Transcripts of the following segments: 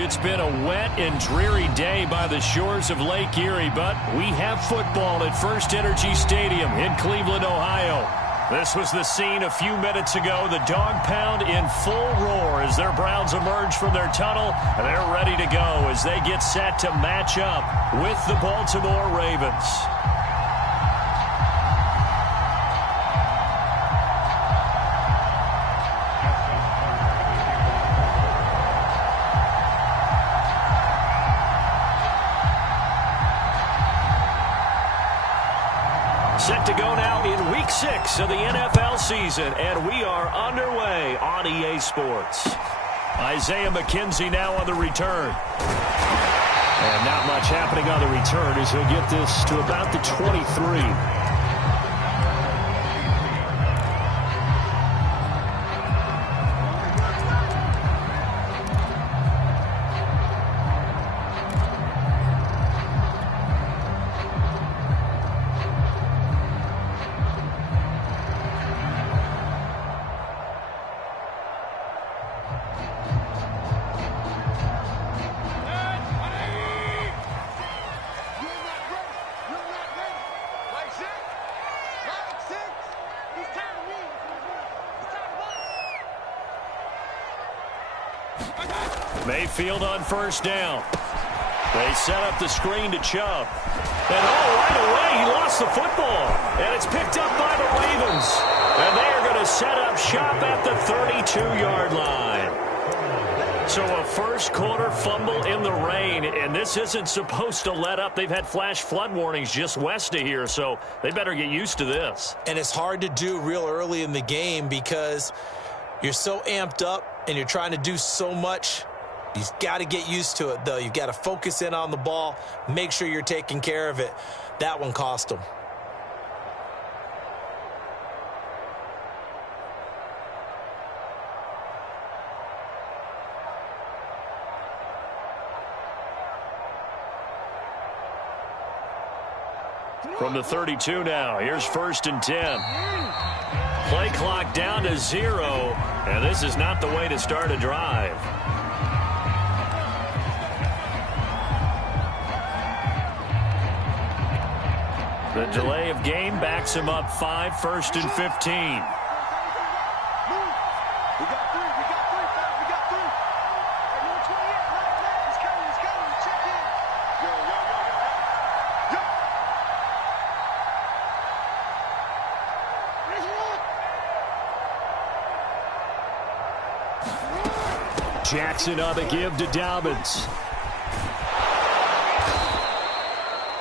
It's been a wet and dreary day by the shores of Lake Erie, but we have football at First Energy Stadium in Cleveland, Ohio. This was the scene a few minutes ago. The dog pound in full roar as their Browns emerge from their tunnel, and they're ready to go as they get set to match up with the Baltimore Ravens. Set to go now in Week 6 of the NFL season, and we are underway on EA Sports. Isaiah McKenzie now on the return. And not much happening on the return as he'll get this to about the 23. Mayfield on first down. They set up the screen to Chubb. And right away, he lost the football. And it's picked up by the Ravens. And they are going to set up shop at the 32-yard line. So a first quarter fumble in the rain, and this isn't supposed to let up. They've had flash flood warnings just west of here, so they better get used to this. And it's hard to do real early in the game because you're so amped up and you're trying to do so much. You've got to get used to it, though. You've got to focus in on the ball, make sure you're taking care of it. That one cost him. From the 32 now, here's 1st and 10. Play clock down to 0, and this is not the way to start a drive. The delay of game backs him up 5, 1st and 15. Jackson on the give to Dobbins.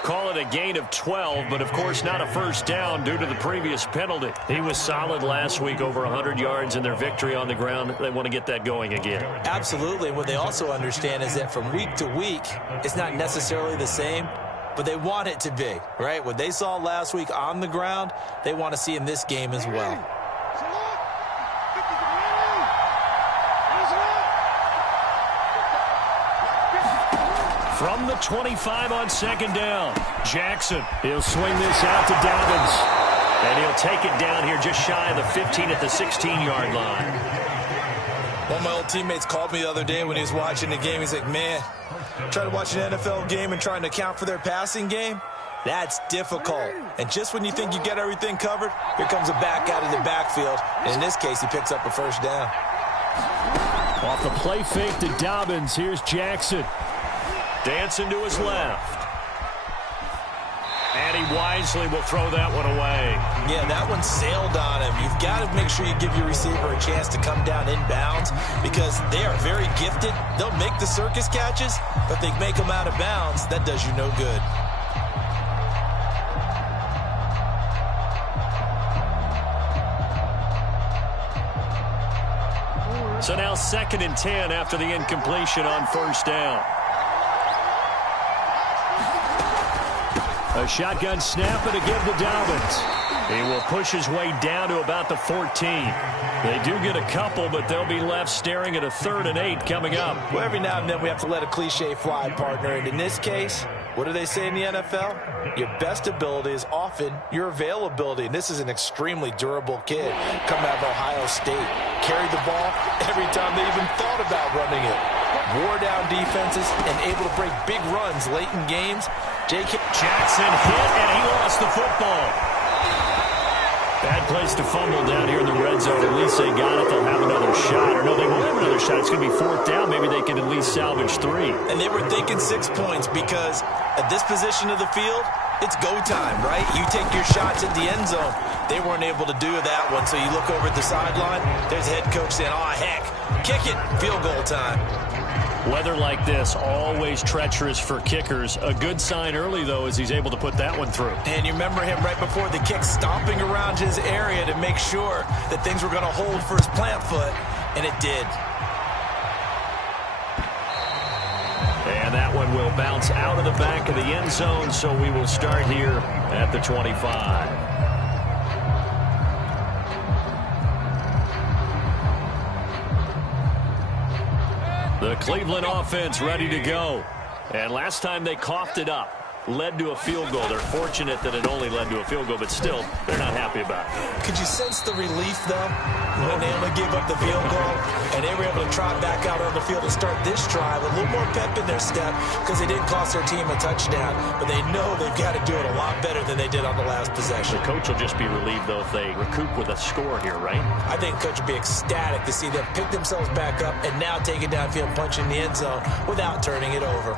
Call it a gain of 12, but of course not a first down due to the previous penalty. He was solid last week, over 100 yards in their victory on the ground. They want to get that going again. Absolutely. What they also understand is that from week to week, it's not necessarily the same, but they want it to be, right? What they saw last week on the ground, they want to see in this game as well. From the 25 on 2nd down, Jackson. He'll swing this out to Dobbins. And he'll take it down here just shy of the 15 at the 16-yard line. One of my old teammates called me the other day when he was watching the game. He's like, man, trying to watch an NFL game and trying to account for their passing game? That's difficult. And just when you think you get everything covered, here comes a back out of the backfield. And in this case, he picks up a first down. Off the play fake to Dobbins, here's Jackson. Dancing to his left. And he wisely will throw that one away. Yeah, that one sailed on him. You've got to make sure you give your receiver a chance to come down inbounds because they are very gifted. They'll make the circus catches, but they make them out of bounds. That does you no good. So now 2nd and 10 after the incompletion on first down. A shotgun snap and a give to Dobbins. He will push his way down to about the 14. They do get a couple, but they'll be left staring at a 3rd and 8 coming up. Well, every now and then we have to let a cliche fly, partner. And in this case, what do they say in the NFL? Your best ability is often your availability. And this is an extremely durable kid coming out of Ohio State. Carried the ball every time they even thought about running it. wore down defenses, and able to break big runs late in games. Jackson hit, and he lost the football. Bad place to fumble down here in the red zone. At least they got it. They'll have another shot. Or no, they won't have another shot. It's going to be 4th down. Maybe they can at least salvage 3. And they were thinking 6 points because at this position of the field, it's go time, right? You take your shots at the end zone. They weren't able to do that one, so you look over at the sideline. There's the head coach saying, oh, heck, kick it, field goal time. Weather like this, always treacherous for kickers. A good sign early, though, is he's able to put that one through. And you remember him right before the kick stomping around his area to make sure that things were going to hold for his plant foot, and it did. And that one will bounce out of the back of the end zone, so we will start here at the 25. The Cleveland offense ready to go. And last time they coughed it up, led to a field goal. They're fortunate that it only led to a field goal, but still, they're not happy about it. Could you sense the relief, though, when they only gave up the field goal, and they were able to trot back out on the field and start this drive, a little more pep in their step, because they didn't cost their team a touchdown, but they know they've got to do it a lot better than they did on the last possession. The coach will just be relieved, though, if they recoup with a score here, right? I think the coach would be ecstatic to see them pick themselves back up and now take it downfield, punch in the end zone without turning it over.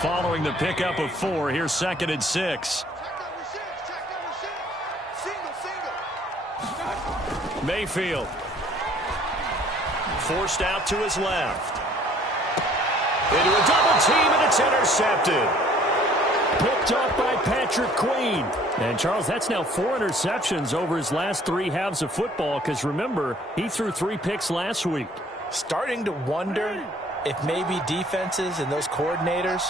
Following the pickup of 4, here's 2nd and 6. Mayfield. Forced out to his left. Into a double team, and it's intercepted. Picked up by Patrick Queen. And, Charles, that's now 4 interceptions over his last 3 halves of football, because, remember, he threw 3 picks last week. Starting to wonder if maybe defenses and those coordinators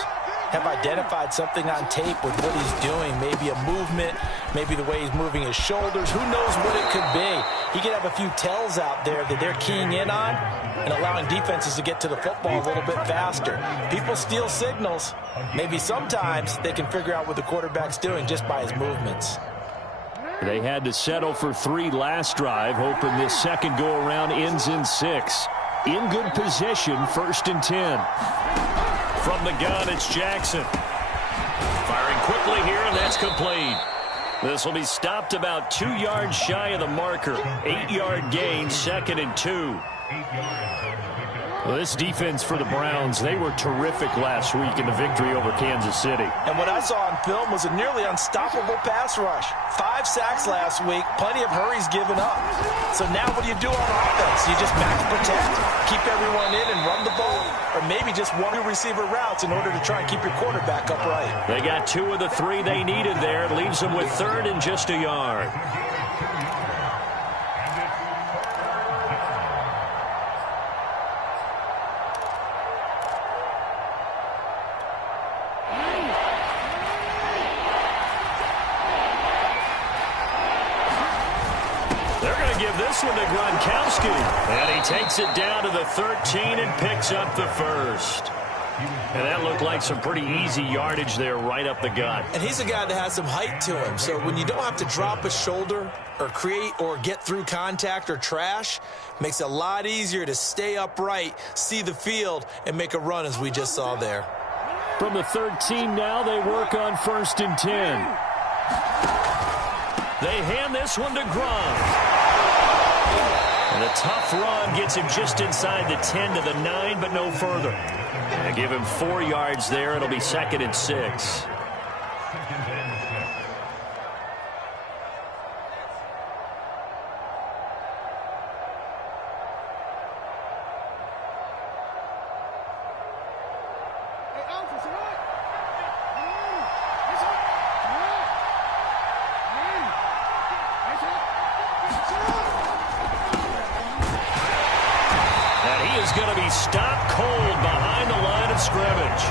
have identified something on tape with what he's doing. Maybe a movement, maybe the way he's moving his shoulders. Who knows what it could be? He could have a few tells out there that they're keying in on and allowing defenses to get to the football a little bit faster. People steal signals. Maybe sometimes they can figure out what the quarterback's doing just by his movements. They had to settle for 3 last drive, hoping this second go-around ends in 6. In good position, 1st and 10. From the gun, it's Jackson. Firing quickly here, and that's complete. This will be stopped about 2 yards shy of the marker. 8-yard gain, 2nd and 2. Well, this defense for the Browns, they were terrific last week in the victory over Kansas City. And what I saw on film was a nearly unstoppable pass rush. 5 sacks last week, plenty of hurries given up. So now what do you do on offense? You just max protect, keep everyone in and run the ball, or maybe just 1 receiver routes in order to try and keep your quarterback upright. They got 2 of the 3 they needed there. It leaves them with 3rd and just a yard. This one to Gronkowski, and he takes it down to the 13 and picks up the 1st. And that looked like some pretty easy yardage there right up the gut. And he's a guy that has some height to him, so when you don't have to drop a shoulder or create or get through contact or trash, makes it a lot easier to stay upright, see the field, and make a run as we just saw there. From the 13 now, they work on 1st and 10. They hand this one to Gronk. And a tough run gets him just inside the 10 to the 9, but no further. And give him 4 yards there. It'll be 2nd and 6. Stopped cold behind the line of scrimmage.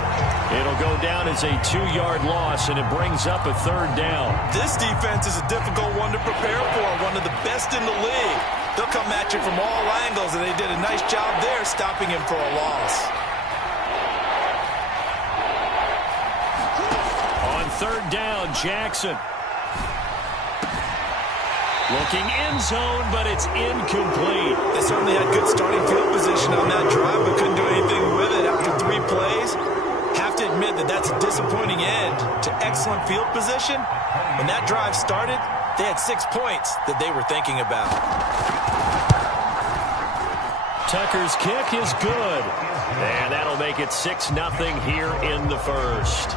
It'll go down as a 2-yard loss, and it brings up a 3rd down. This defense is a difficult one to prepare for, one of the best in the league. They'll come at you from all angles, and they did a nice job there stopping him for a loss. On 3rd down, Jackson. Looking end zone, but it's incomplete. They certainly had good starting field position on that drive, but couldn't do anything with it after 3 plays. Have to admit that that's a disappointing end to excellent field position. When that drive started, they had 6 points that they were thinking about. Tucker's kick is good. And that'll make it 6-0 here in the first.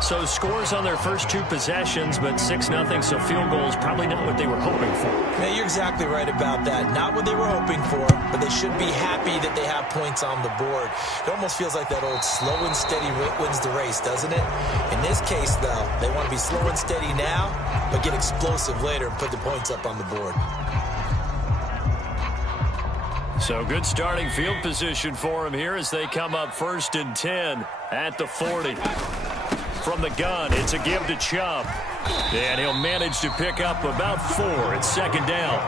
So scores on their first 2 possessions, but 6-0, so field goals probably not what they were hoping for. Man, you're exactly right about that. Not what they were hoping for, but they should be happy that they have points on the board. It almost feels like that old slow and steady wins the race, doesn't it? In this case, though, they want to be slow and steady now, but get explosive later and put the points up on the board. So good starting field position for him here as they come up 1st and 10 at the 40. From the gun, it's a give to Chubb. And he'll manage to pick up about 4. It's 2nd down.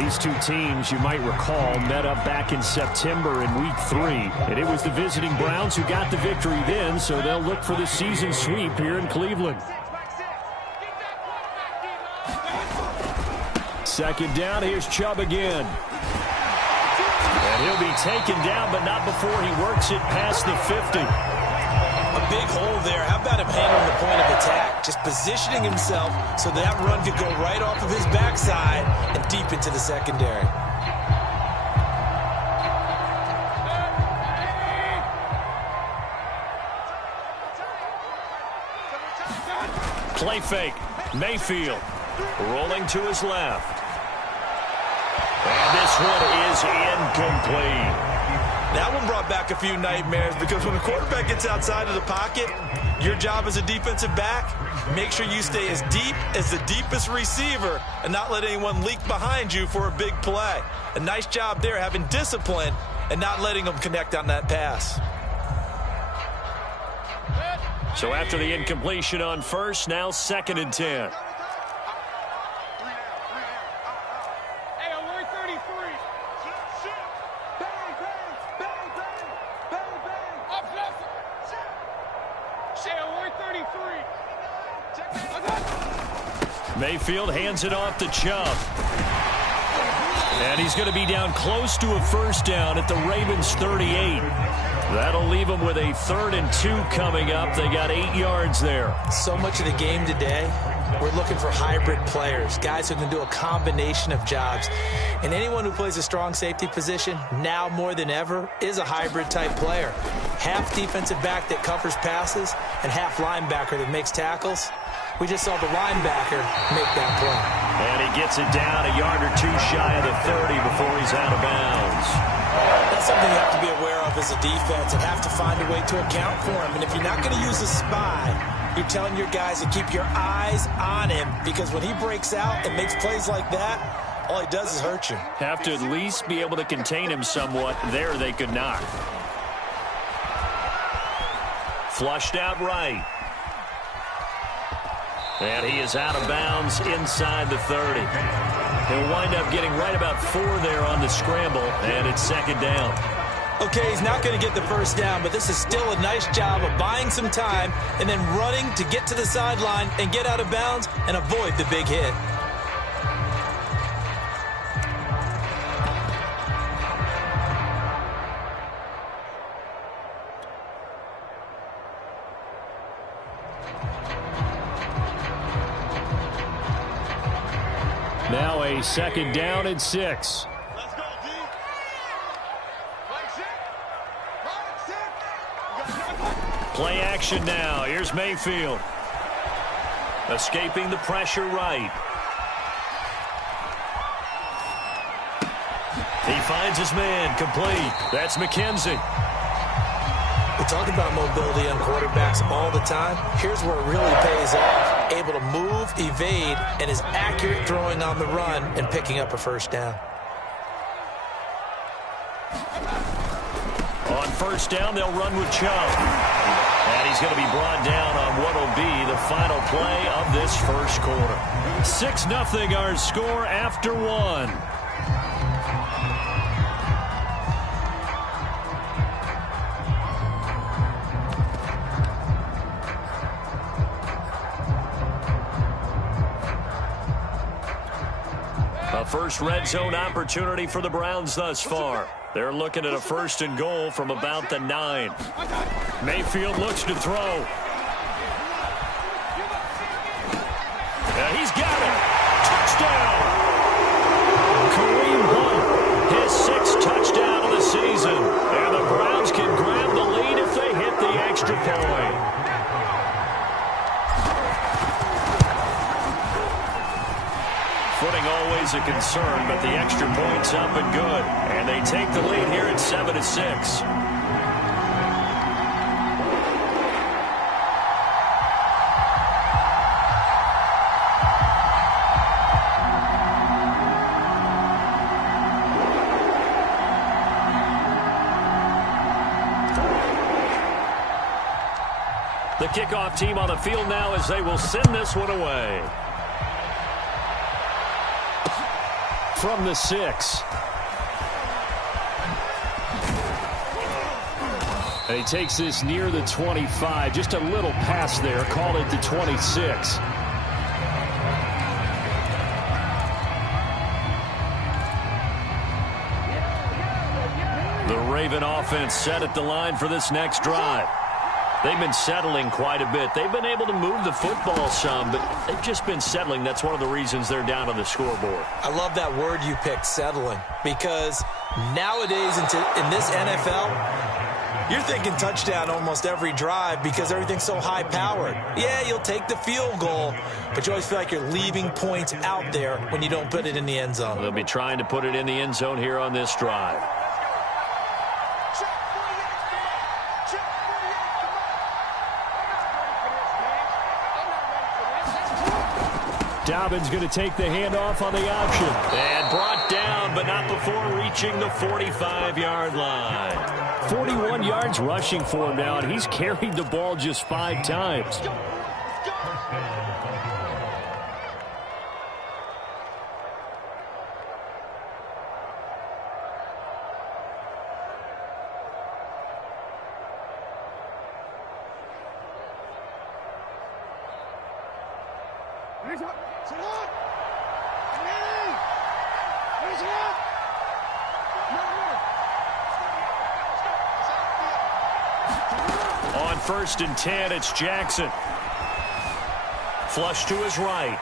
These 2 teams, you might recall, met up back in September in Week 3. And it was the visiting Browns who got the victory then, so they'll look for the season sweep here in Cleveland. 2nd down, here's Chubb again. And he'll be taken down, but not before he works it past the 50. A big hole there. How about him handling the point of attack? Just positioning himself so that run could go right off of his backside and deep into the secondary. Play fake. Mayfield rolling to his left. And this one is incomplete. That one brought back a few nightmares because when a quarterback gets outside of the pocket, your job as a defensive back, make sure you stay as deep as the deepest receiver and not let anyone leak behind you for a big play. A nice job there having discipline and not letting them connect on that pass. So after the incompletion on first, now 2nd and 10. Mayfield hands it off to Chubb. And he's going to be down close to a 1st down at the Ravens 38. That'll leave them with a 3rd and 2 coming up. They got 8 yards there. So much of the game today, we're looking for hybrid players, guys who can do a combination of jobs. And anyone who plays a strong safety position, now more than ever, is a hybrid type player. Half defensive back that covers passes and half linebacker that makes tackles. We just saw the linebacker make that play. And he gets it down a yard or 2 shy of the 30 before he's out of bounds. That's something you have to be aware of as a defense and have to find a way to account for him. And if you're not going to use a spy, you're telling your guys to keep your eyes on him, because when he breaks out and makes plays like that, all he does is hurt you. Have to at least be able to contain him somewhat. There they could not. Flushed out right. And he is out of bounds inside the 30. He'll wind up getting right about 4 there on the scramble, and it's 2nd down. Okay, he's not going to get the 1st down, but this is still a nice job of buying some time and then running to get to the sideline and get out of bounds and avoid the big hit. Now a 2nd down and 6. Let's go, D. Play action now. Here's Mayfield. Escaping the pressure right. He finds his man. Complete. That's McKenzie. We talk about mobility on quarterbacks all the time. Here's where it really pays off. Able to move, evade, and is accurate throwing on the run and picking up a 1st down. On 1st down, they'll run with Chubb. And he's going to be brought down on what will be the final play of this first quarter. 6-0 our score after 1. first red zone opportunity for the Browns thus far. They're looking at a 1st and goal from about the 9. Mayfield looks to throw. He's got it. Touchdown. Kareem Hunt, his 6th touchdown of the season. And the Browns can grab the lead if they hit the extra point. Footing always a concern, but the extra point's up and good. And they take the lead here at 7-6. The kickoff team on the field now as they will send this one away. From the 6. And he takes this near the 25. Just a little pass there. Call it the 26. The Raven offense set at the line for this next drive. They've been settling quite a bit. They've been able to move the football some, but they've just been settling. That's one of the reasons they're down on the scoreboard. I love that word you picked, settling, because nowadays in this NFL, you're thinking touchdown almost every drive because everything's so high-powered. Yeah, you'll take the field goal, but you always feel like you're leaving points out there when you don't put it in the end zone. They'll be trying to put it in the end zone here on this drive. Dobbins going to take the handoff on the option. And brought down, but not before reaching the 45-yard line. 41 yards rushing for him now, and he's carried the ball just 5 times. On 1st and 10, it's Jackson. Flush to his right.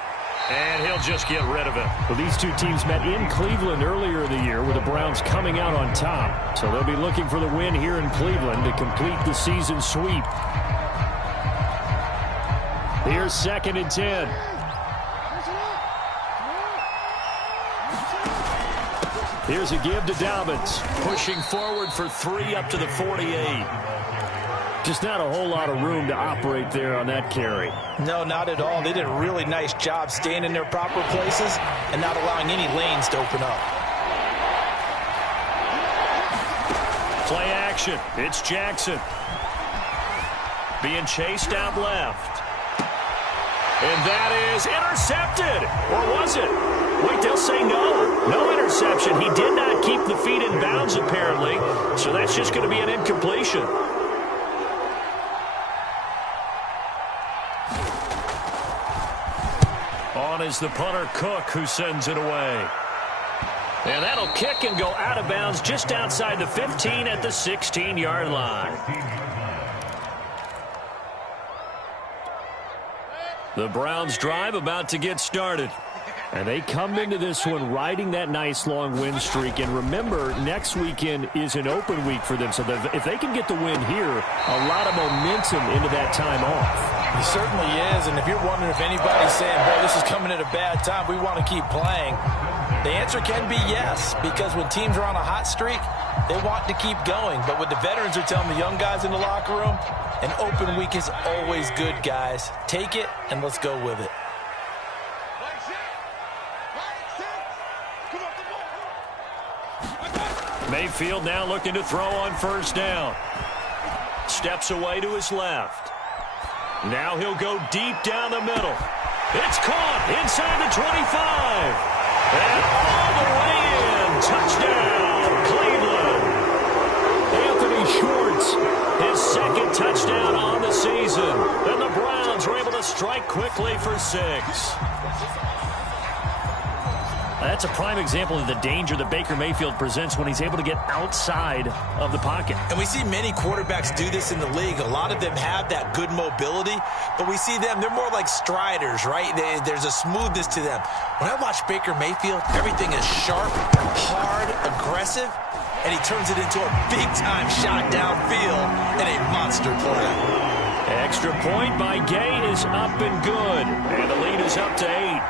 And he'll just get rid of it. Well, these two teams met in Cleveland earlier in the year with the Browns coming out on top. So they'll be looking for the win here in Cleveland to complete the season sweep. Here's 2nd and 10. Here's a give to Dobbins. Pushing forward for 3 up to the 48. Just not a whole lot of room to operate there on that carry. No, not at all. They did a really nice job staying in their proper places and not allowing any lanes to open up. Play action. It's Jackson. Being chased out left. And that is intercepted. Or was it? Wait, they'll say no. No interception. He did not keep the feet in bounds, apparently. So that's just going to be an incompletion. On is the punter, Cook, who sends it away. And that'll kick and go out of bounds just outside the 15 at the 16-yard line. The Browns drive about to get started. And they come into this one riding that nice long win streak. And remember, next weekend is an open week for them. So if they can get the win here, a lot of momentum into that time off. It certainly is. And if you're wondering if anybody's saying, boy, this is coming at a bad time, we want to keep playing, the answer can be yes. Because when teams are on a hot streak, they want to keep going. But what the veterans are telling the young guys in the locker room, an open week is always good, guys. Take it and let's go with it. Mayfield now looking to throw on 1st down. Steps away to his left. Now he'll go deep down the middle. It's caught inside the 25. And all the way in. Touchdown, Cleveland. Anthony Schwartz, his 2nd touchdown on the season. And the Browns are able to strike quickly for 6. That's a prime example of the danger that Baker Mayfield presents when he's able to get outside of the pocket. And we see many quarterbacks do this in the league. A lot of them have that good mobility, but we see them, they're more like striders, right? There's a smoothness to them. When I watch Baker Mayfield, everything is sharp, hard, aggressive, and he turns it into a big-time shot downfield and a monster play. Extra point by Gay is up and good, and the lead is up to 8.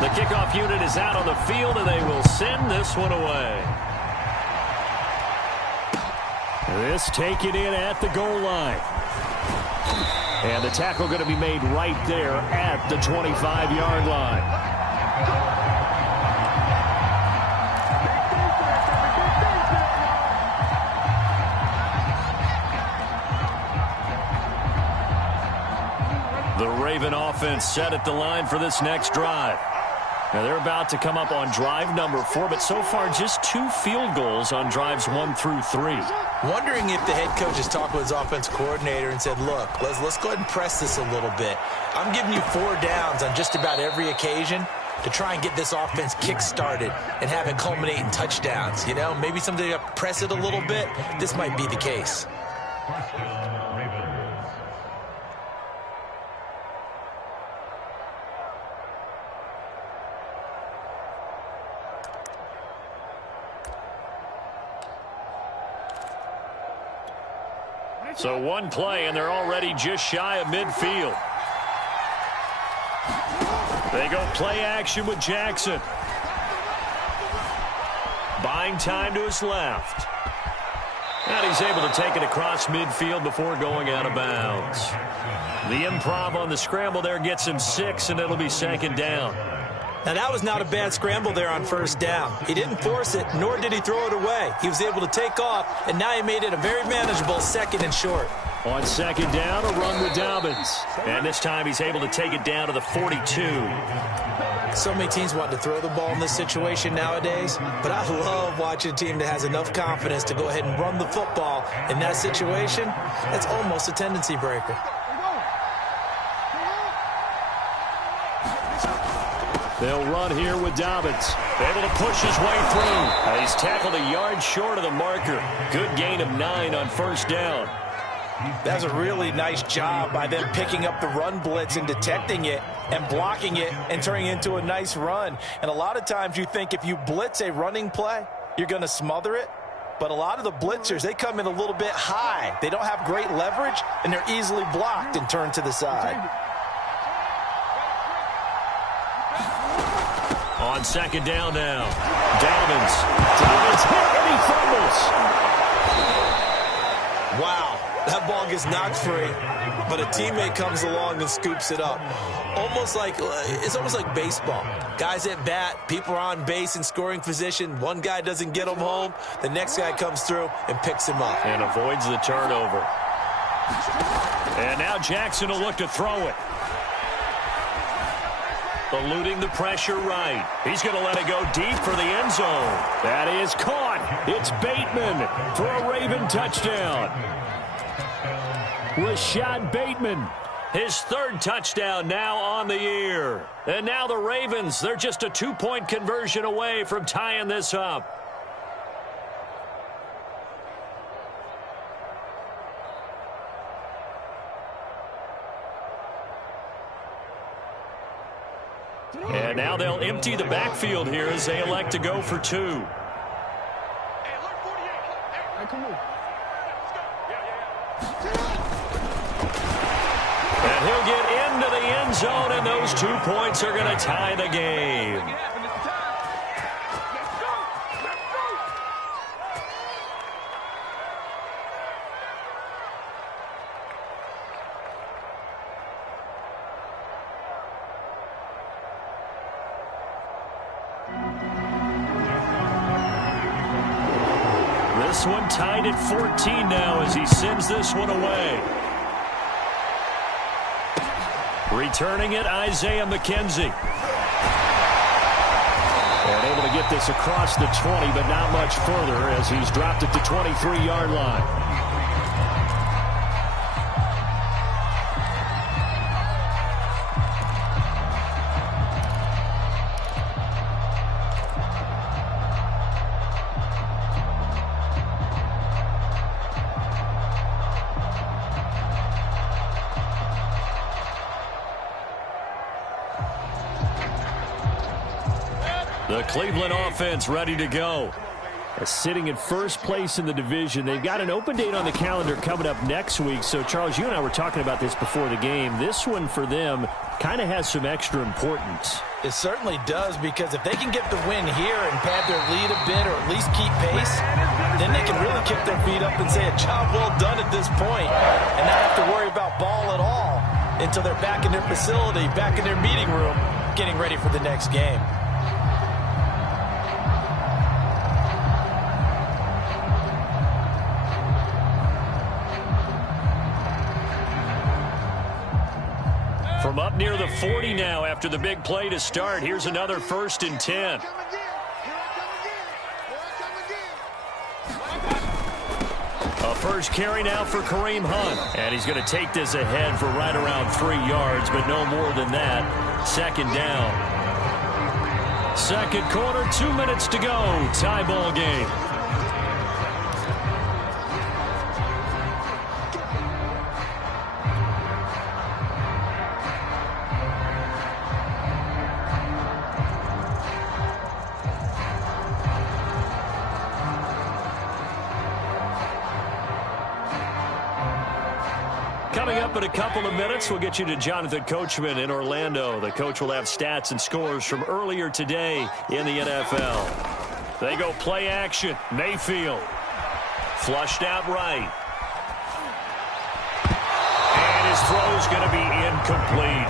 The kickoff unit is out on the field, and they will send this one away. This taken in at the goal line. And the tackle going to be made right there at the 25-yard line. The Raven offense set at the line for this next drive. Now they're about to come up on drive number 4, but so far just 2 field goals on drives 1 through 3. Wondering if the head coach has talked with his offense coordinator and said, look, let's go ahead and press this a little bit. I'm giving you 4 downs on just about every occasion to try and get this offense kick-started and have it culminate in touchdowns. You know, maybe something to press it a little bit. This might be the case. So 1 play, and they're already just shy of midfield. They go play action with Jackson. Buying time to his left. And he's able to take it across midfield before going out of bounds. The improv on the scramble there gets him 6, and it'll be 2nd down. Now, that was not a bad scramble there on 1st down. He didn't force it, nor did he throw it away. He was able to take off, and now he made it a very manageable 2nd and short. On 2nd down, a run with Dobbins. And this time he's able to take it down to the 42. So many teams want to throw the ball in this situation nowadays, but I love watching a team that has enough confidence to go ahead and run the football in that situation. That's almost a tendency breaker. They'll run here with Dobbins. Able to push his way through. He's tackled a yard short of the marker. Good gain of 9 on 1st down. That's a really nice job by them picking up the run blitz and detecting it and blocking it and turning it into a nice run. And a lot of times you think if you blitz a running play, you're going to smother it. But a lot of the blitzers, they come in a little bit high. They don't have great leverage, and they're easily blocked and turned to the side. On 2nd down now. Dobbins hit and he fumbles. Wow, that ball gets knocked free, but a teammate comes along and scoops it up. It's almost like baseball. Guys at bat, people are on base in scoring position. One guy doesn't get him home. The next guy comes through and picks him up. And avoids the turnover. And now Jackson will look to throw it. Eluding the pressure right. He's going to let it go deep for the end zone. That is caught. It's Bateman for a Raven touchdown. Rashad Bateman, his 3rd touchdown now on the year. And now the Ravens, they're just a 2-point conversion away from tying this up. And now they'll empty the backfield here as they elect to go for 2. And he'll get into the end zone, and those 2 points are going to tie the game. This one tied at 14 now as he sends this one away. Returning it, Isaiah McKenzie. And able to get this across the 20, but not much further as he's dropped at the 23-yard line. The Cleveland offense ready to go. Sitting in first place in the division. They've got an open date on the calendar coming up next week. So, Charles, you and I were talking about this before the game. This one for them kind of has some extra importance. It certainly does, because if they can get the win here and pad their lead a bit or at least keep pace, then they can really kick their feet up and say a job well done at this point and not have to worry about ball at all until they're back in their facility, back in their meeting room, getting ready for the next game. From up near the 40 now after the big play to start. Here's another 1st and 10. A first carry now for Kareem Hunt. And he's going to take this ahead for right around 3 yards, but no more than that. 2nd down. 2nd quarter, 2 minutes to go. Tie ball game. Coming up in a couple of minutes, we'll get you to Jonathan Coachman in Orlando. The coach will have stats and scores from earlier today in the NFL. They go play action. Mayfield. Flushed out right. And his throw's going to be incomplete.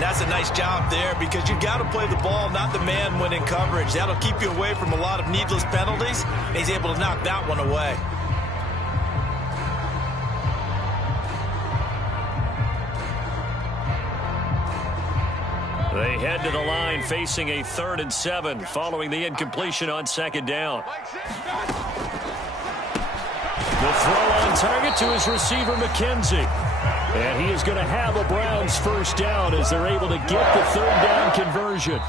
That's a nice job there, because you've got to play the ball, not the man when in coverage. That'll keep you away from a lot of needless penalties. And he's able to knock that one away. They head to the line facing a 3rd and 7 following the incompletion on 2nd down. The throw on target to his receiver, McKenzie. And he is going to have a Browns 1st down as they're able to get the 3rd down conversion.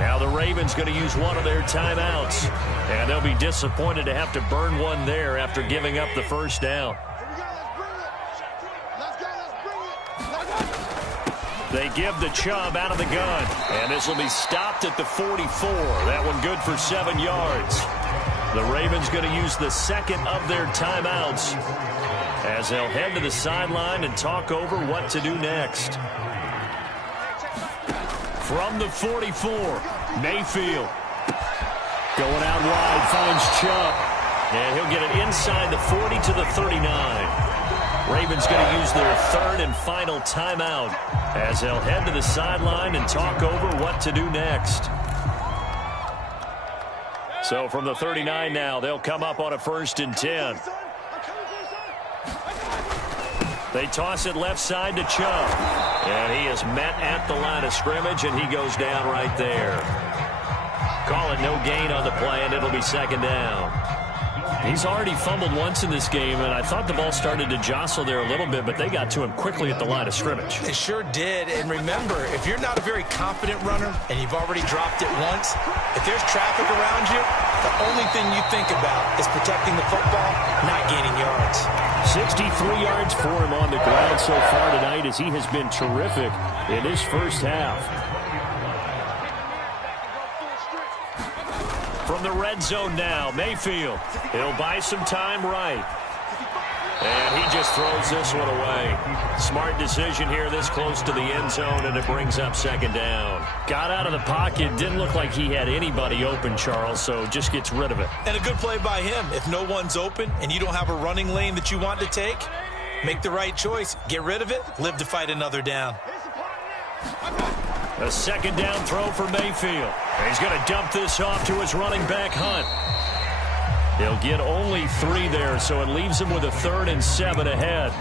Now the Ravens going to use one of their timeouts. And they'll be disappointed to have to burn one there after giving up the 1st down. They give the Chubb out of the gun. And this will be stopped at the 44. That one good for 7 yards. The Ravens going to use the 2nd of their timeouts as they'll head to the sideline and talk over what to do next. From the 44, Mayfield. Going out wide, finds Chubb. And he'll get it inside the 40 to the 39. Ravens going to use their 3rd and final timeout as they'll head to the sideline and talk over what to do next. So from the 39 now, they'll come up on a 1st and 10. They toss it left side to Chubb. And he is met at the line of scrimmage, and he goes down right there. Call it no gain on the play, and it'll be 2nd down. He's already fumbled once in this game, and I thought the ball started to jostle there a little bit, but they got to him quickly at the line of scrimmage. They sure did. And remember, if you're not a very confident runner and you've already dropped it once, if there's traffic around you, the only thing you think about is protecting the football, not gaining yards. 63 yards for him on the ground so far tonight as he has been terrific in his 1st half. From the red zone now, Mayfield. He'll buy some time right. And he just throws this one away. Smart decision here this close to the end zone, and it brings up 2nd down. Got out of the pocket. Didn't look like he had anybody open, Charles, so just gets rid of it. And a good play by him. If no one's open and you don't have a running lane that you want to take, make the right choice. Get rid of it. Live to fight another down. A 2nd down throw for Mayfield. He's going to dump this off to his running back, Hunt. He'll get only 3 there, so it leaves him with a 3rd and 7 ahead.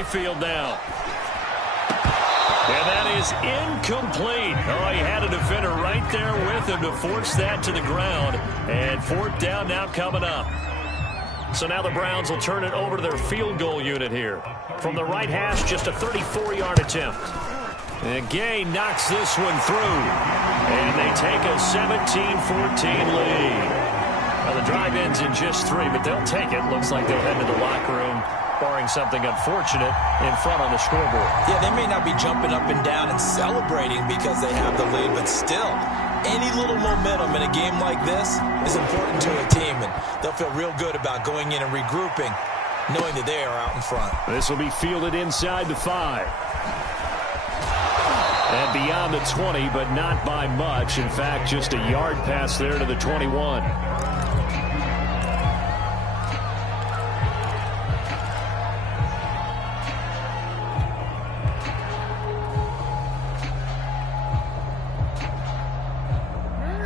Mayfield now. And that is incomplete. Oh, he had a defender right there with him to force that to the ground. And fourth down now coming up. So now the Browns will turn it over to their field goal unit here. From the right hash, just a 34-yard attempt. And Gay knocks this one through. And they take a 17-14 lead. Now the drive ends in just 3, but they'll take it. Looks like they'll head to the locker room, barring something unfortunate, in front on the scoreboard. Yeah, they may not be jumping up and down and celebrating because they have the lead, but still, any little momentum in a game like this is important to a team, and they'll feel real good about going in and regrouping, knowing that they are out in front. This will be fielded inside the 5. And beyond the 20, but not by much. In fact, just a yard pass there to the 21.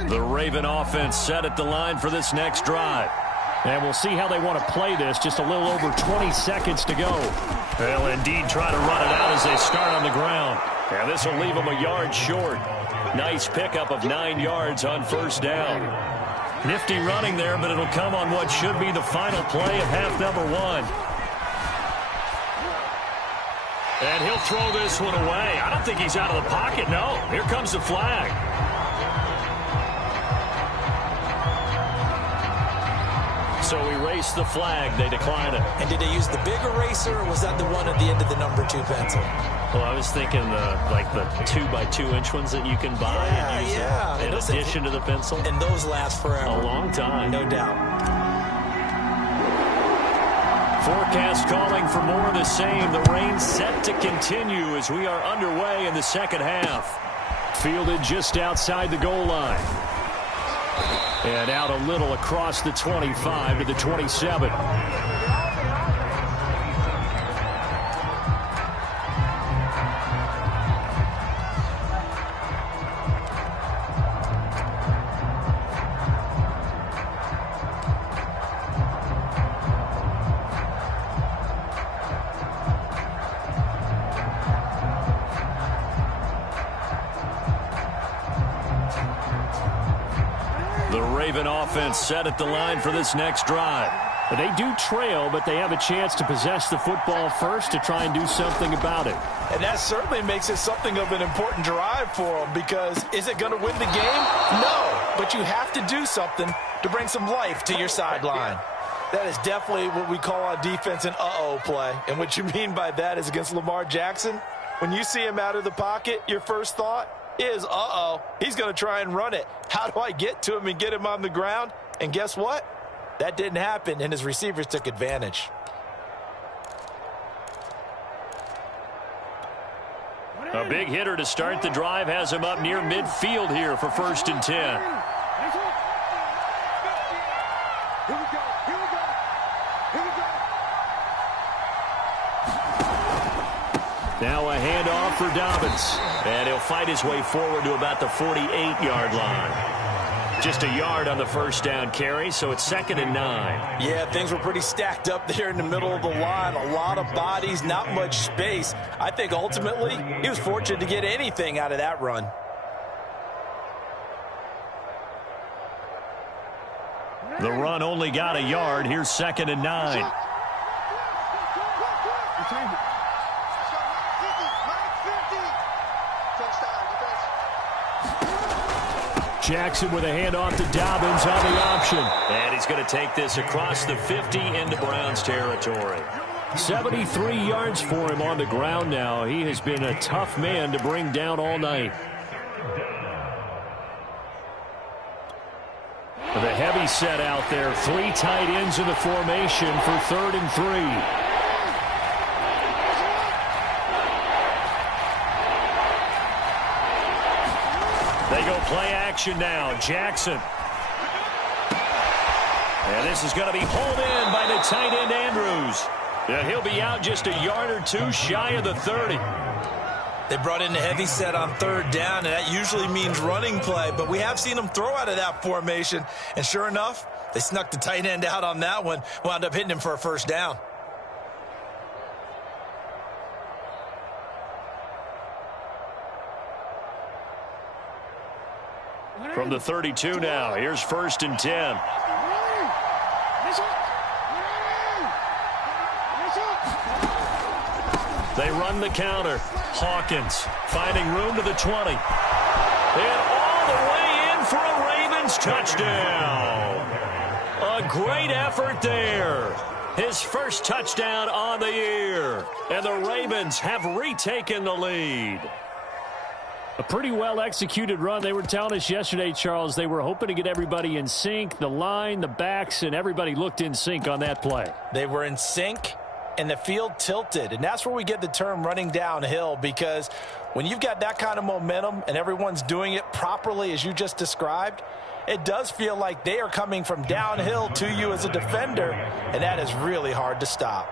The Raven offense set at the line for this next drive. And we'll see how they want to play this. Just a little over 20 seconds to go. They'll indeed try to run it out as they start on the ground. And this will leave them a yard short. Nice pickup of 9 yards on first down. Nifty running there, but it'll come on what should be the final play of half number 1. And he'll throw this one away. I don't think he's out of the pocket, no. Here comes the flag. So erase the flag. They decline it. And did they use the big eraser, or was that the one at the end of the number 2 pencil? Well, I was thinking like the 2x2-inch ones that you can buy and use in addition to the pencil. And those last forever. A long time. No doubt. Forecast calling for more of the same. The rain set to continue as we are underway in the second half. Fielded just outside the goal line. And out a little across the 25 to the 27. Offense set at the line for this next drive. They do trail, but they have a chance to possess the football first to try and do something about it. And that certainly makes it something of an important drive for them, because is it going to win the game? No, but you have to do something to bring some life to your sideline. That is definitely what we call on defense an uh-oh play. And what you mean by that is against Lamar Jackson, when you see him out of the pocket, your first thought is, uh-oh, he's going to try and run it. How do I get to him and get him on the ground? And guess what? That didn't happen, and his receivers took advantage. A big hitter to start the drive has him up near midfield here for 1st and 10. Now a handoff for Dobbins. And he'll fight his way forward to about the 48-yard line. Just a yard on the first down carry, so it's 2nd and 9. Yeah, things were pretty stacked up there in the middle of the line. A lot of bodies, not much space. I think ultimately he was fortunate to get anything out of that run. The run only got a yard. Here's 2nd and 9. Jackson with a handoff to Dobbins on the option. And he's going to take this across the 50 into Browns territory. 73 yards for him on the ground now. He has been a tough man to bring down all night. The heavy set out there. 3 tight ends in the formation for 3rd and 3. They go play action now. Jackson. And this is going to be hauled in by the tight end Andrews. And he'll be out just a yard or 2 shy of the 30. They brought in the heavy set on 3rd down, and that usually means running play. But we have seen them throw out of that formation. And sure enough, they snuck the tight end out on that one. Wound up hitting him for a 1st down. From the 32 now, here's 1st and 10. They run the counter. Hawkins finding room to the 20. And all the way in for a Ravens touchdown. A great effort there. His first touchdown on the year. And the Ravens have retaken the lead. A pretty well-executed run. They were telling us yesterday, Charles, they were hoping to get everybody in sync. The line, the backs, and everybody looked in sync on that play. They were in sync, and the field tilted. And that's where we get the term running downhill, because when you've got that kind of momentum and everyone's doing it properly as you just described, it does feel like they are coming from downhill to you as a defender, and that is really hard to stop.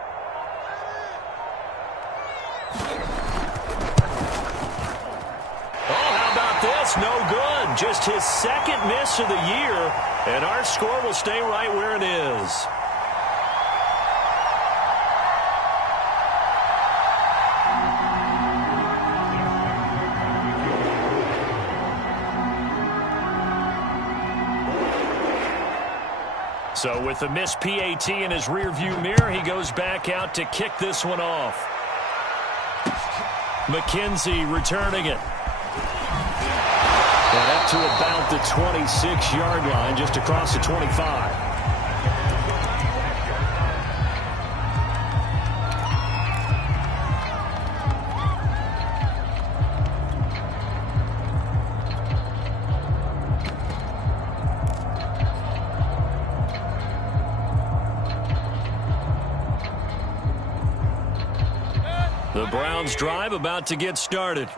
This no good. Just his second miss of the year, and our score will stay right where it is. So with the missed PAT in his rearview mirror, he goes back out to kick this one off. McKenzie returning it. And up to about the 26-yard line, just across the 25. The Browns drive about to get started.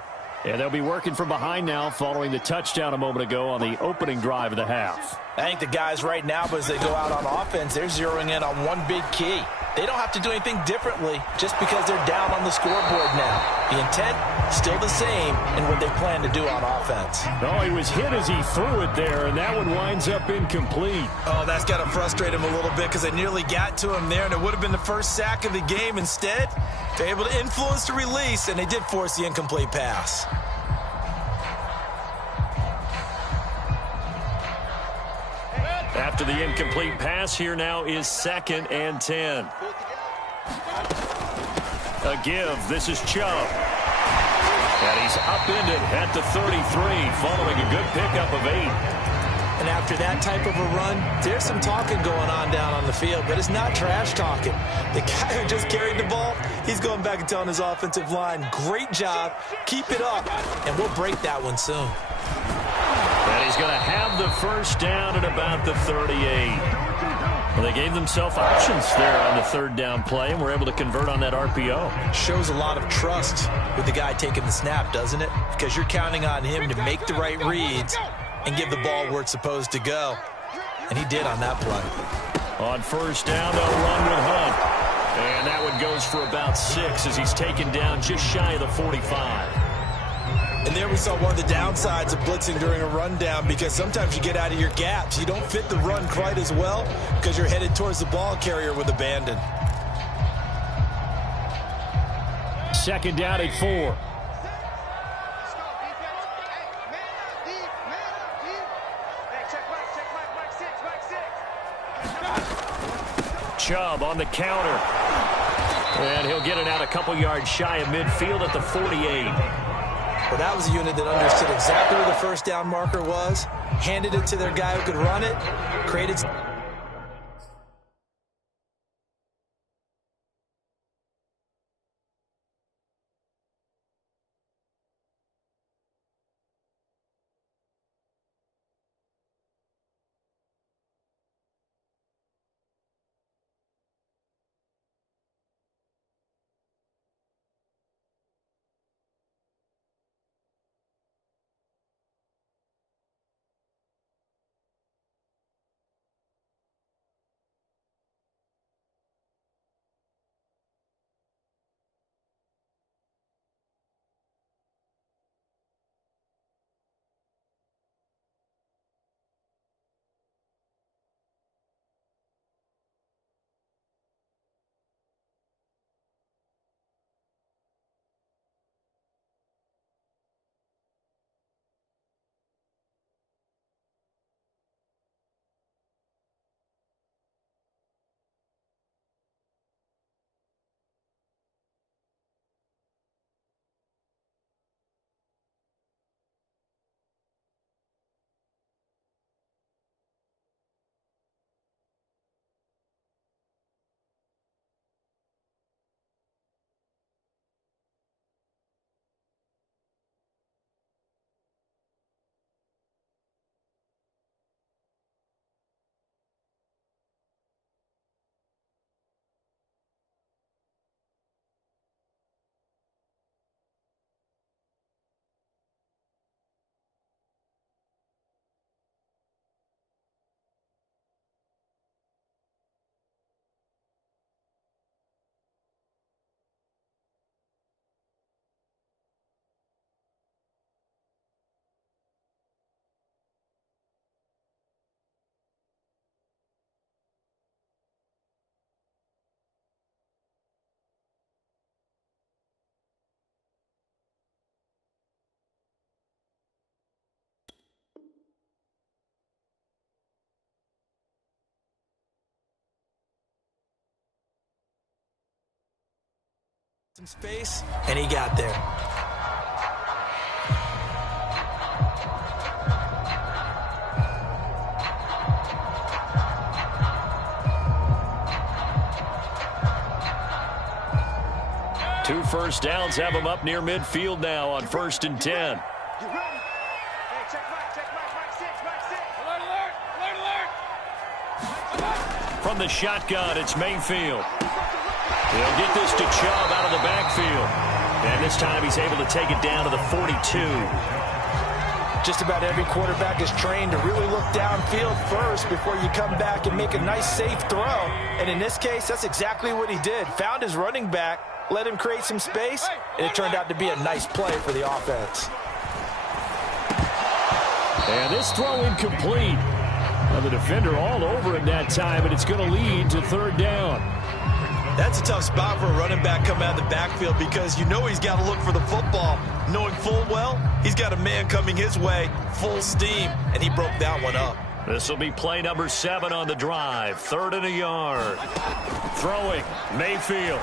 And they'll be working from behind now following the touchdown a moment ago on the opening drive of the half. I think the guys right now, as they go out on offense, they're zeroing in on one big key. They don't have to do anything differently just because they're down on the scoreboard now. The intent, still the same in what they plan to do on offense. Oh, he was hit as he threw it there, and that one winds up incomplete. Oh, that's got to frustrate him a little bit because they nearly got to him there, and it would have been the first sack of the game. Instead, they're able to influence the release, and they did force the incomplete pass. After the incomplete pass, here now is 2nd and 10. A give. This is Chubb. And he's upended at the 33, following a good pickup of 8. And after that type of a run, there's some talking going on down on the field, but it's not trash talking. The guy who just carried the ball, he's going back and telling his offensive line, great job, keep it up, and we'll break that one soon. And he's going to have the first down at about the 38. Well, they gave themselves options there on the 3rd down play, and were able to convert on that RPO. Shows a lot of trust with the guy taking the snap, doesn't it? Because you're counting on him to make the right reads and give the ball where it's supposed to go. And he did on that play. On 1st down, they'll run with Hunt. And that one goes for about 6 as he's taken down just shy of the 45. And there we saw one of the downsides of blitzing during a rundown, because sometimes you get out of your gaps. You don't fit the run quite as well because you're headed towards the ball carrier with abandon. 2nd down at 4. Chubb on the counter. And he'll get it out a couple yards shy of midfield at the 48. Well, that was a unit that understood exactly where the 1st down marker was, handed it to their guy who could run it, created Some space, and he got there. Two first downs have him up near midfield now on 1st and 10. You ready? Hey, check Mike 6, Mike 6. Alert. From the shotgun, it's Mayfield. He'll get this to Chubb out of the backfield. And this time he's able to take it down to the 42. Just about every quarterback is trained to really look downfield first before you come back and make a nice, safe throw. And in this case, that's exactly what he did. Found his running back, let him create some space, and it turned out to be a nice play for the offense. And this throw incomplete. Now the defender all over him that time, and it's going to lead to 3rd down. That's a tough spot for a running back coming out of the backfield because you know he's got to look for the football, knowing full well he's got a man coming his way, full steam, and he broke that one up. This will be play number 7 on the drive. 3rd and a yard. Throwing, Mayfield.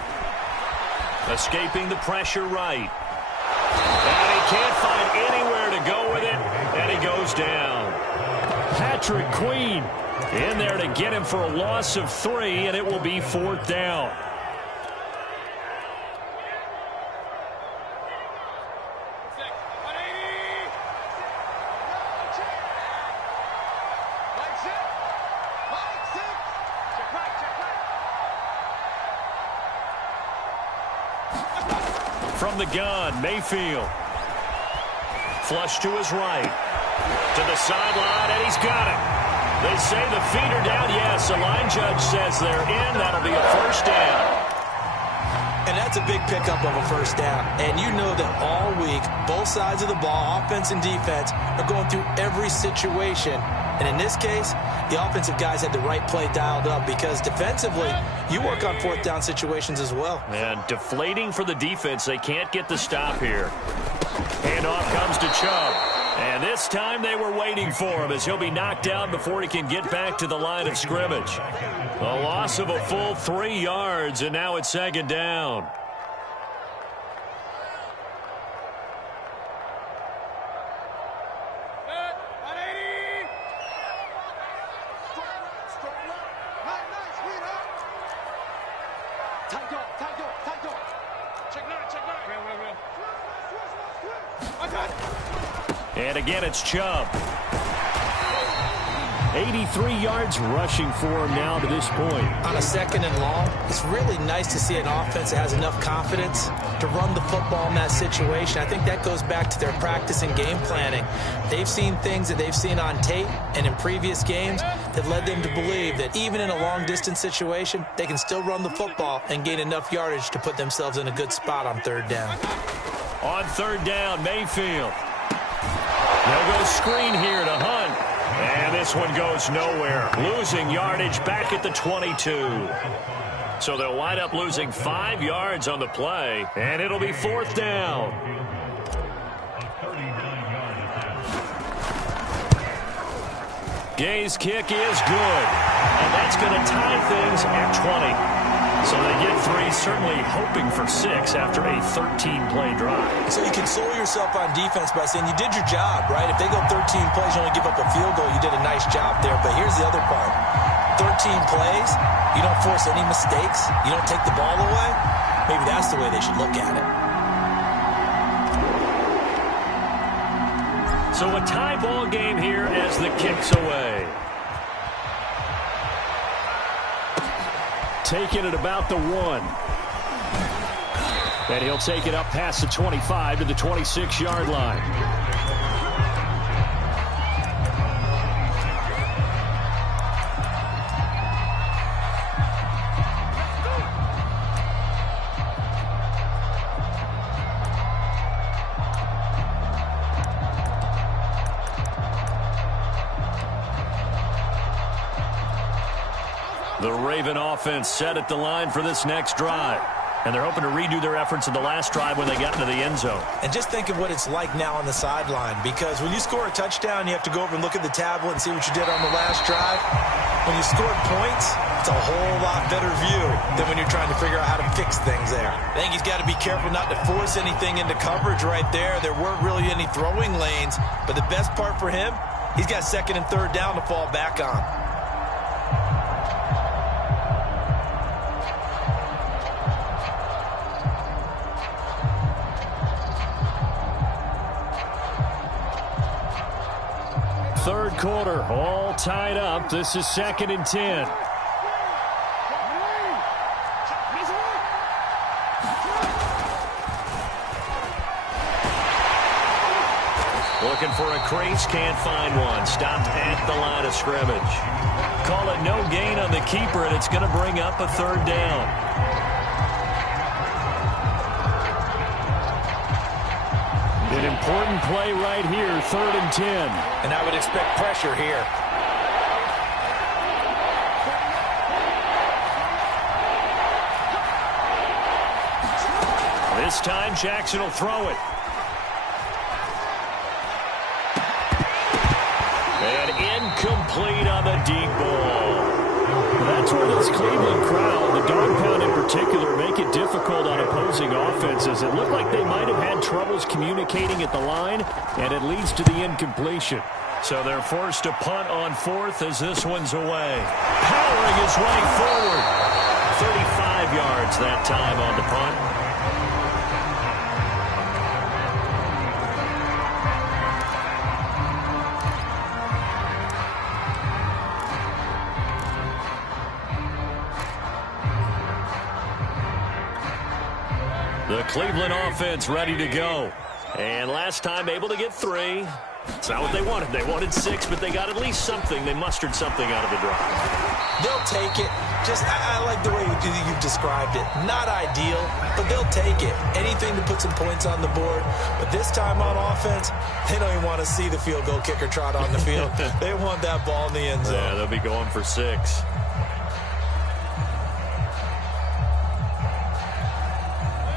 Escaping the pressure right. And he can't find anywhere to go with it, and he goes down. Patrick Queen in there to get him for a loss of 3, and it will be 4th down. From the gun, Mayfield. Flush to his right. To the sideline, and he's got it. They say the feet are down. Yes, the line judge says they're in. That'll be a 1st down. And that's a big pickup of a 1st down. And you know that all week, both sides of the ball, offense and defense, are going through every situation. And in this case, the offensive guys had the right play dialed up because defensively, you work on 4th down situations as well. And deflating for the defense. They can't get the stop here. Handoff comes to Chubb. And this time they were waiting for him as he'll be knocked out before he can get back to the line of scrimmage. A loss of a full 3 yards, and now it's 2nd down. And again, it's Chubb. 83 yards rushing for him now to this point. On a 2nd and long, it's really nice to see an offense that has enough confidence to run the football in that situation. I think that goes back to their practice and game planning. They've seen things that they've seen on tape and in previous games that led them to believe that even in a long-distance situation, they can still run the football and gain enough yardage to put themselves in a good spot on 3rd down. On 3rd down, Mayfield. They'll go screen here to Hunt. And this one goes nowhere. Losing yardage back at the 22. So they'll wind up losing 5 yards on the play. And it'll be 4th down. Gay's kick is good. And that's going to tie things at 20. So they get 3, certainly hoping for 6 after a 13-play drive. So you console yourself on defense by saying you did your job, right? If they go 13 plays, you only give up a field goal, you did a nice job there. But here's the other part. 13 plays, you don't force any mistakes, you don't take the ball away. Maybe that's the way they should look at it. So a tie ball game here as the kick's away. Taking it about the 1. And he'll take it up past the 25 to the 26-yard line. The Raven offense set at the line for this next drive. And they're hoping to redo their efforts in the last drive when they got into the end zone. And just think of what it's like now on the sideline, because when you score a touchdown, you have to go over and look at the tablet and see what you did on the last drive. When you score points, it's a whole lot better view than when you're trying to figure out how to fix things there. I think he's got to be careful not to force anything into coverage right there. There weren't really any throwing lanes, but the best part for him, he's got second and third down to fall back on. Third quarter, all tied up. This is 2nd and 10. Looking for a crease, can't find one. Stopped at the line of scrimmage. Call it no gain on the keeper, and it's going to bring up a third down. An important play right here, 3rd and 10. And I would expect pressure here. This time, Jackson will throw it. And incomplete on the deep ball. That's where this Cleveland crowd, the dog pound in particular, make it difficult on opposing offenses. It looked like they might have had troubles communicating at the line, and it leads to the incompletion. So they're forced to punt on 4th as this one's away. Powering his way forward. 35 yards that time on the punt. The Cleveland offense ready to go. And last time able to get 3. It's not what they wanted. They wanted 6, but they got at least something. They mustered something out of the drive. They'll take it. I like the way you've described it. Not ideal, but they'll take it. Anything to put some points on the board. But this time on offense, they don't even want to see the field goal kicker trot on the field. They want that ball in the end zone. Yeah, they'll be going for 6.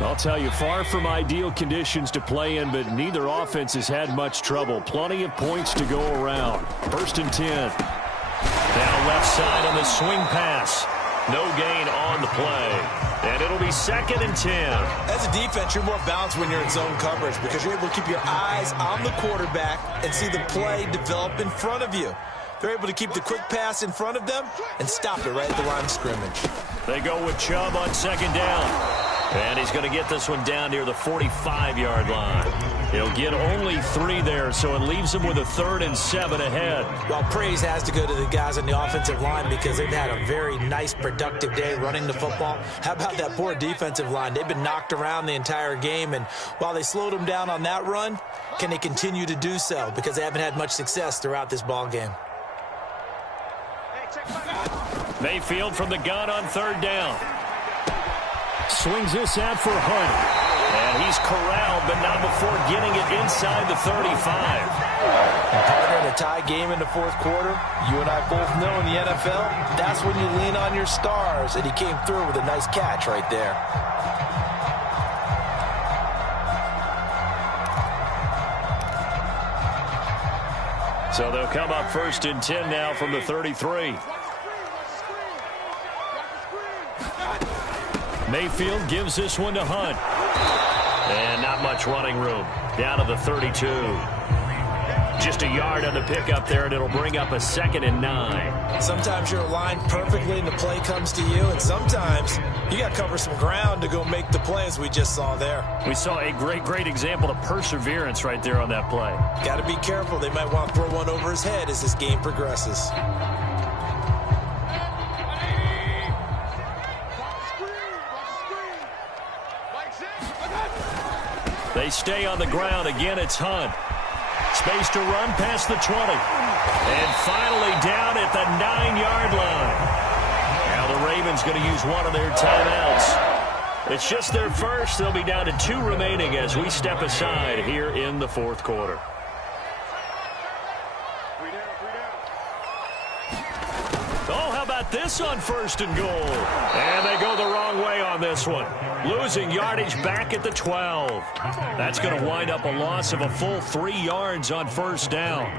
I'll tell you, far from ideal conditions to play in, but neither offense has had much trouble. Plenty of points to go around. 1st and 10. Now left side on the swing pass. No gain on the play. And it'll be 2nd and 10. As a defense, you're more balanced when you're in zone coverage because you're able to keep your eyes on the quarterback and see the play develop in front of you. They're able to keep the quick pass in front of them and stop it right at the line of scrimmage. They go with Chubb on 2nd down. And he's going to get this one down near the 45-yard line. He'll get only 3 there, so it leaves him with a 3rd and 7 ahead. Well, praise has to go to the guys on the offensive line because they've had a very nice, productive day running the football. How about that poor defensive line? They've been knocked around the entire game, and while they slowed them down on that run, can they continue to do so? Because they haven't had much success throughout this ball game. Mayfield from the gun on 3rd down. Swings this out for Hunt. And he's corralled, but not before getting it inside the 35. And partner, in a tie game in the 4th quarter, you and I both know in the NFL, that's when you lean on your stars. And he came through with a nice catch right there. So they'll come up 1st and 10 now from the 33. Mayfield gives this one to Hunt. And not much running room. Down to the 32. Just a yard on the pickup there, and it'll bring up a 2nd and 9. Sometimes you're aligned perfectly and the play comes to you, and sometimes you got to cover some ground to go make the play, as we just saw there. We saw a great example of perseverance right there on that play. Got to be careful. They might want to throw one over his head as this game progresses. They stay on the ground. Again, it's Hunt. Space to run past the 20. And finally down at the 9-yard line. Now the Ravens going to use one of their timeouts. It's just their first. They'll be down to 2 remaining as we step aside here in the 4th quarter. this on 1st and goal. And they go the wrong way on this one. Losing yardage back at the 12. That's going to wind up a loss of a full 3 yards on 1st down.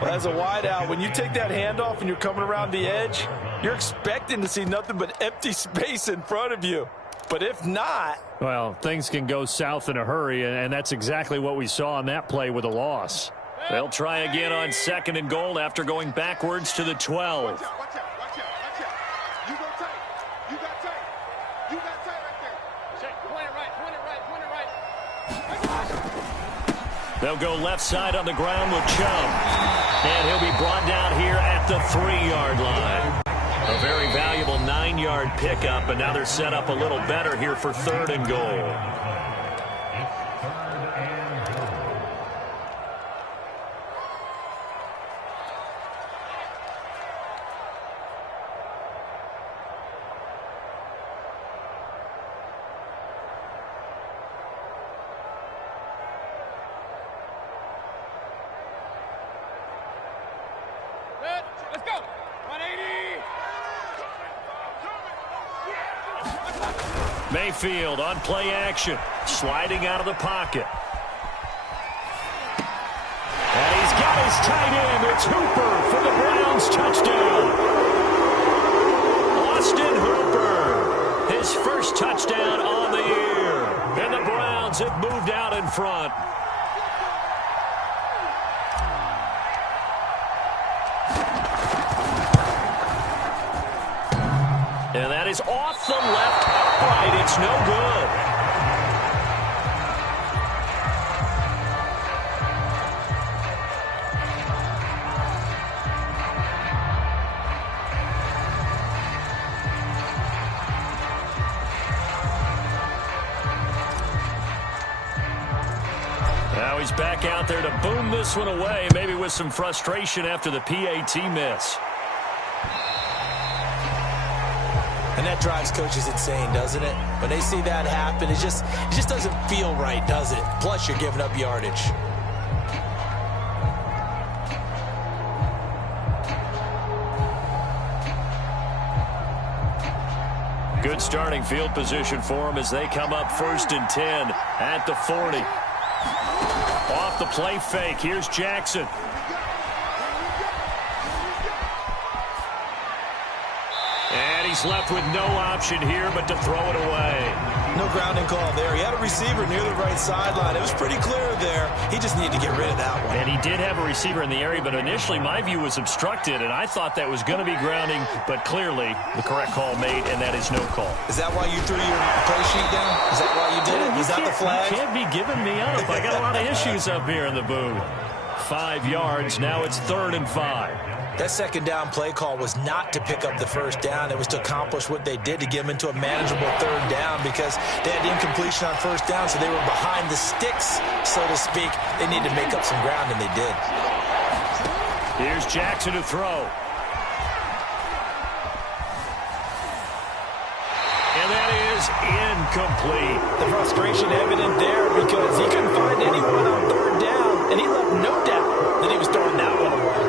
Well, as a wideout, when you take that handoff and you're coming around the edge, you're expecting to see nothing but empty space in front of you. But if not... Well, things can go south in a hurry, and that's exactly what we saw on that play with a loss. They'll try again on 2nd and goal after going backwards to the 12. Watch out, watch out, watch out, watch out. You go tight. You got tight. You got tight right there. Check. Point it right, point it right, point it right. They'll go left side on the ground with Chubb. And he'll be brought down here at the 3-yard line. A very valuable 9-yard pickup, and now they're set up a little better here for 3rd and goal. Let's go. 180. Mayfield on play action, sliding out of the pocket. And he's got his tight end. It's Hooper for the Browns touchdown. Austin Hooper, his first touchdown on the year. And the Browns have moved out in front. And that is off the left upright. It's no good. Now he's back out there to boom this one away, maybe with some frustration after the PAT miss. And that drives coaches insane, doesn't it? When they see that happen, it just doesn't feel right, does it? Plus, you're giving up yardage. Good starting field position for them as they come up 1st and 10 at the 40. Off the play fake, here's Jackson. And he's left with no option here but to throw it away. No grounding call there. He had a receiver near the right sideline. It was pretty clear there. He just needed to get rid of that one. And he did have a receiver in the area, but initially my view was obstructed, and I thought that was going to be grounding, but clearly the correct call made, and that is no call. Is that why you threw your play sheet down? Is that why you did it? Is that the flag? You can't be giving me up. I got a lot of issues up here in the booth. 5 yards. Now it's 3rd and 5. That 2nd down play call was not to pick up the 1st down. It was to accomplish what they did, to get them into a manageable 3rd down, because they had incompletion on 1st down, so they were behind the sticks, so to speak. They needed to make up some ground, and they did. Here's Jackson to throw. And that is incomplete. The frustration evident there because he couldn't find anyone on 3rd down, and he left no doubt that he was throwing that one away.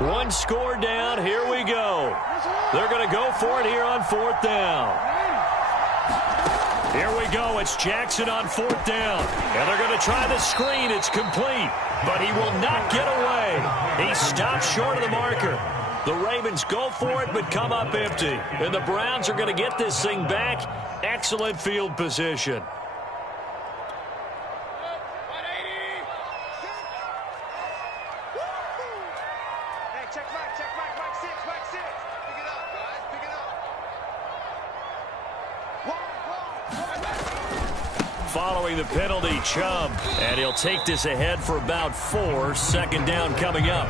One score down. Here we go. They're going to go for it here on 4th down. Here we go. It's Jackson on 4th down. And they're going to try the screen. It's complete. But he will not get away. He stopped short of the marker. The Ravens go for it but come up empty. And the Browns are going to get this thing back. Excellent field position. Following the penalty, Chubb. And he'll take this ahead for about 4. 2nd down coming up.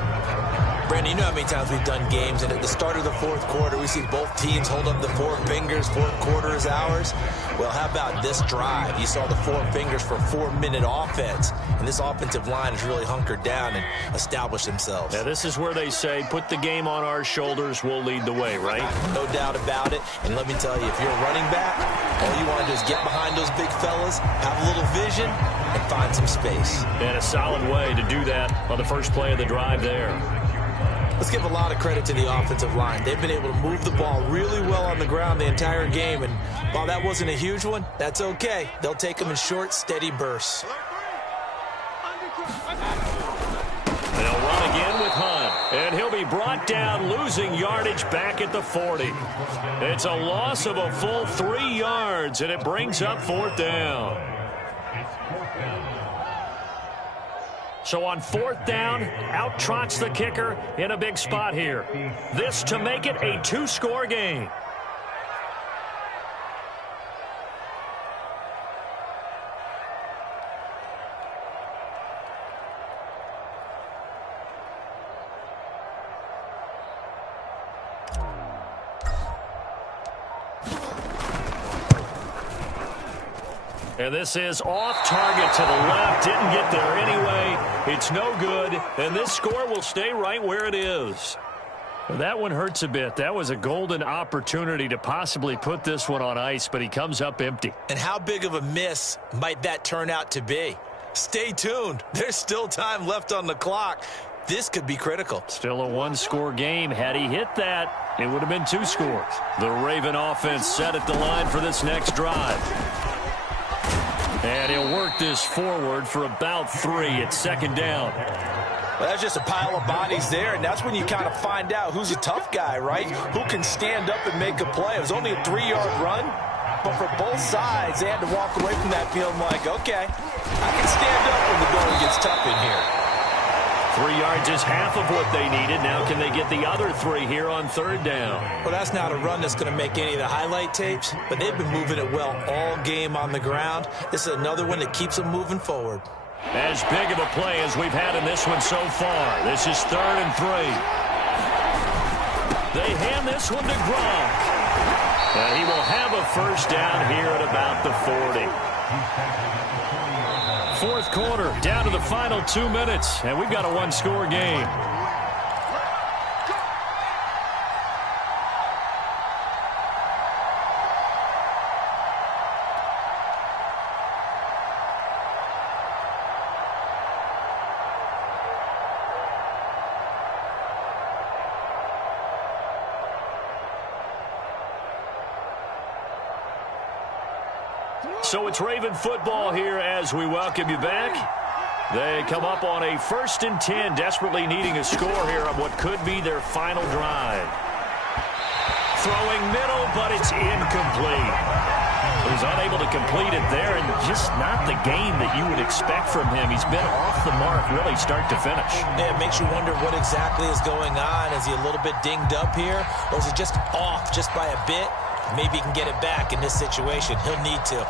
Brandon, you know how many times we've done games, and at the start of the fourth quarter, we see both teams hold up the four fingers, fourth quarter is ours. Well, how about this drive? You saw the four fingers for 4-minute offense, and this offensive line has really hunkered down and established themselves. Yeah, this is where they say, put the game on our shoulders, we'll lead the way, right? No doubt about it, and let me tell you, if you're a running back, all you want to do is get behind those big fellas, have a little vision, and find some space. And a solid way to do that on the first play of the drive there. Let's give a lot of credit to the offensive line. They've been able to move the ball really well on the ground the entire game, and while that wasn't a huge one, that's okay. They'll take them in short, steady bursts. They'll run again with Hunt, and he'll be brought down, losing yardage back at the 40. It's a loss of a full 3 yards, and it brings up 4th down. So on 4th down, out trots the kicker in a big spot here. This to make it a 2-score game. And this is off target to the left. Didn't get there anyway. It's no good. And this score will stay right where it is. That one hurts a bit. That was a golden opportunity to possibly put this one on ice, but he comes up empty. And how big of a miss might that turn out to be? Stay tuned. There's still time left on the clock. This could be critical. Still a 1-score game. Had he hit that, it would have been 2 scores. The Raven offense set at the line for this next drive. And he'll work this forward for about 3 at 2nd down. Well, that's just a pile of bodies there, and that's when you kind of find out who's a tough guy, right? Who can stand up and make a play. It was only a 3-yard run, but for both sides, they had to walk away from that field like, okay, I can stand up when the going gets tough in here. 3 yards is half of what they needed. Now can they get the other 3 here on 3rd down? Well, that's not a run that's going to make any of the highlight tapes, but they've been moving it well all game on the ground. This is another one that keeps them moving forward. As big of a play as we've had in this one so far. This is 3rd and 3. They hand this one to Gronk. And he will have a 1st down here at about the 40. 4th quarter, down to the final 2 minutes, and we've got a 1-score game. So it's Raven football here as we welcome you back. They come up on a 1st and 10, desperately needing a score here on what could be their final drive. Throwing middle, but it's incomplete. He was unable to complete it there, and just not the game that you would expect from him. He's been off the mark really start to finish. Yeah, it makes you wonder what exactly is going on. Is he a little bit dinged up here, or is he just off just by a bit? Maybe he can get it back in this situation. He'll need to.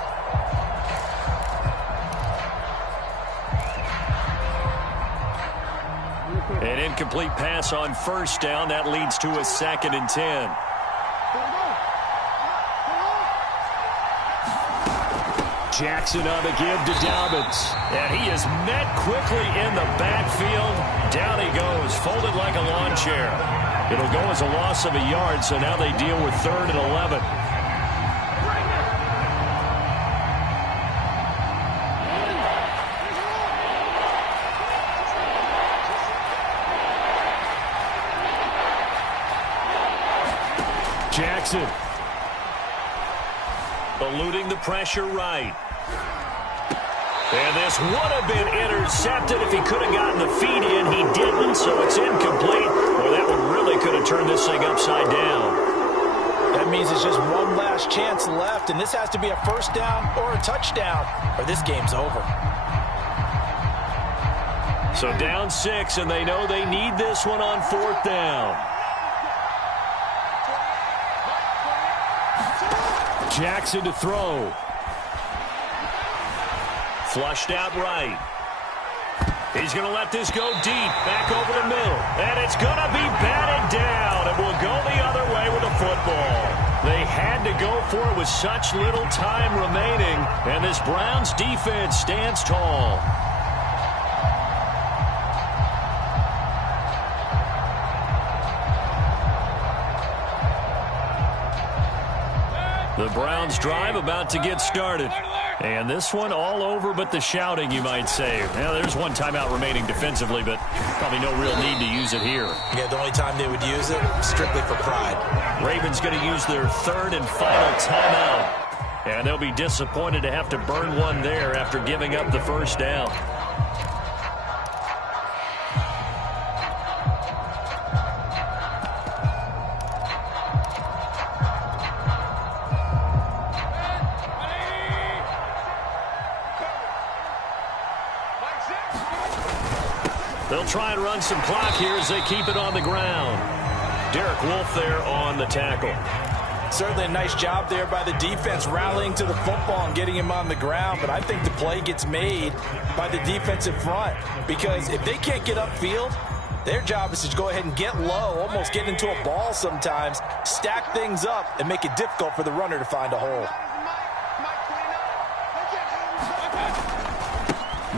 An incomplete pass on 1st down. That leads to a 2nd and 10. Jackson on the give to Dobbins. And he is met quickly in the backfield. Down he goes, folded like a lawn chair. It'll go as a loss of a yard, so now they deal with 3rd and 11. Jackson eluding the pressure right. And this would have been intercepted if he could have gotten the feet in. He didn't, so it's incomplete. Boy, that one really could have turned this thing upside down. That means it's just one last chance left, and this has to be a 1st down or a touchdown, or this game's over. So down 6, and they know they need this one on 4th down. Jackson to throw. Flushed out right. He's going to let this go deep, back over the middle. And it's going to be batted down. It will go the other way with the football. They had to go for it with such little time remaining. And this Browns defense stands tall. The Browns drive about to get started. And this one all over but the shouting, you might say. Now, there's one timeout remaining defensively, but probably no real need to use it here. Yeah, the only time they would use it, strictly for pride. Ravens going to use their third and final timeout. And they'll be disappointed to have to burn one there after giving up the first down. They'll try and run some clock here as they keep it on the ground. Derek Wolfe there on the tackle. Certainly a nice job there by the defense rallying to the football and getting him on the ground, but I think the play gets made by the defensive front because if they can't get upfield, their job is to go ahead and get low, almost get into a ball sometimes, stack things up, and make it difficult for the runner to find a hole.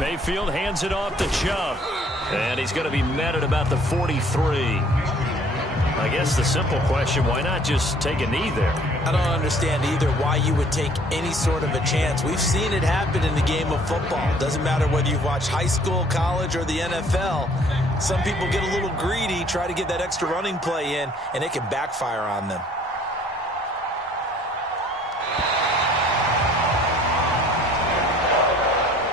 Mayfield hands it off to Chubb. And he's going to be met at about the 43. I guess the simple question, why not just take a knee there? I don't understand either why you would take any sort of a chance. We've seen it happen in the game of football. Doesn't matter whether you've watched high school, college, or the NFL. Some people get a little greedy, try to get that extra running play in, and it can backfire on them.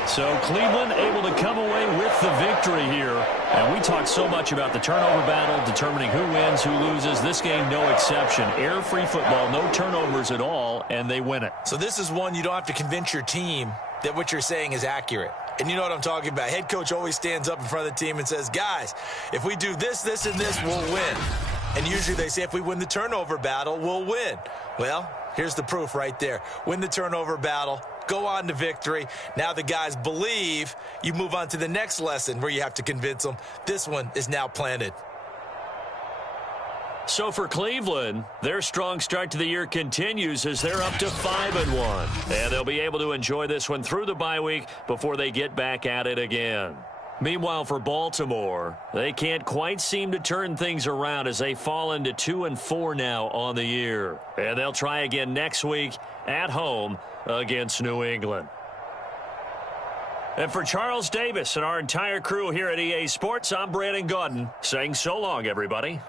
So Cleveland able to come away with the victory here. And we talked so much about the turnover battle, determining who wins, who loses. This game, no exception. Air-free football, no turnovers at all, and they win it. So this is one you don't have to convince your team that what you're saying is accurate. And you know what I'm talking about. Head coach always stands up in front of the team and says, guys, if we do this, this, and this, we'll win. And usually they say if we win the turnover battle, we'll win. Well, here's the proof right there. Win the turnover battle. Go on to victory. Now the guys believe. You move on to the next lesson where you have to convince them. This one is now planted. So for Cleveland, their strong start to the year continues as they're up to 5-1. And they'll be able to enjoy this one through the bye week before they get back at it again. Meanwhile, for Baltimore, they can't quite seem to turn things around as they fall into 2-4 now on the year. And they'll try again next week at home against New England. And for Charles Davis and our entire crew here at EA Sports, I'm Brandon Gaudin saying so long, everybody.